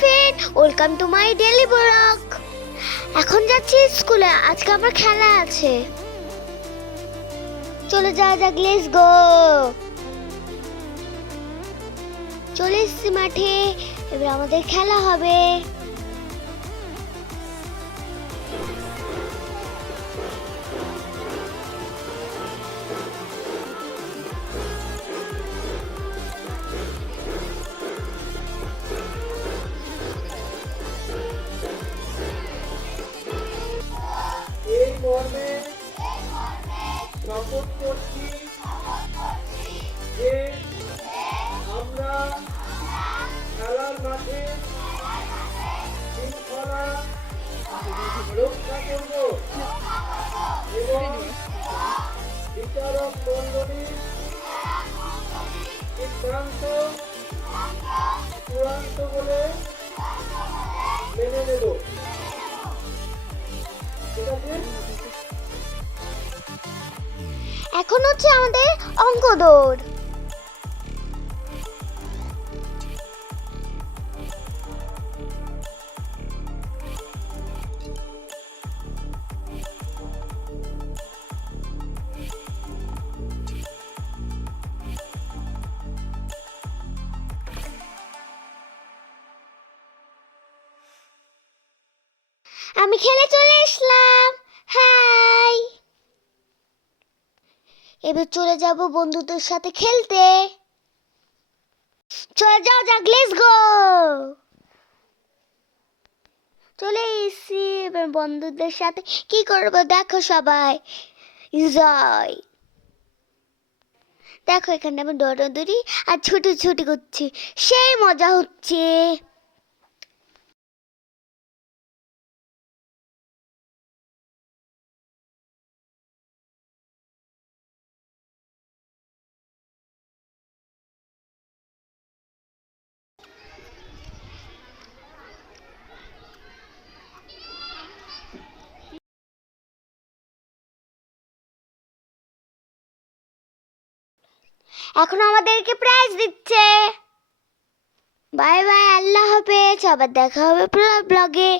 Friend welcome to my daily blog এখন যাচ্ছি স্কুলে আজকে আমার খেলা আছে। চলে যাওয়া যাক লেটস গো চলে এসেছি মাঠে, এবার আমাদের খেলা হবে। চূড়ান্ত মেনে এখন হচ্ছে আমাদের অঙ্ক দৌড় আমি খেলে চলে আসলাম। হাই। এবার চলে যাব বন্ধুদের সাথে খেলতে। চলে যাও যাক গো চলে এসেছি এবার বন্ধুদের সাথে। কি করব? দেখো সবাই। এনজয় দেখো এখানে আমি দৌড়াদৌড়ি আর ছুটি ছুটি করছি। সেই মজা হচ্ছে। এখন আমাদেরকে প্রাইজ দিচ্ছে। বাই বাই আল্লাহ হাফেজ। আবার দেখা হবে ব্লগে